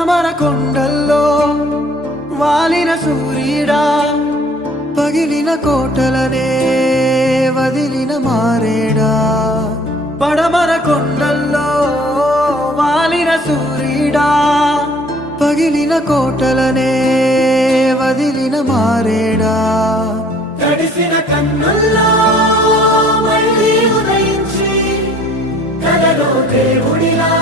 పడమర కొండల్లో వాలిన సూర్యుడా, పగిలిన కోటలనే వదిలిన మారేడా. పడమర కొండల్లో వాలిన సూర్యుడా, పగిలిన కోటలనే వదిలిన మారేడా. తడిసిన కన్నుల్లో మళ్ళీ ఉదయించి కలలో దేవుడిలా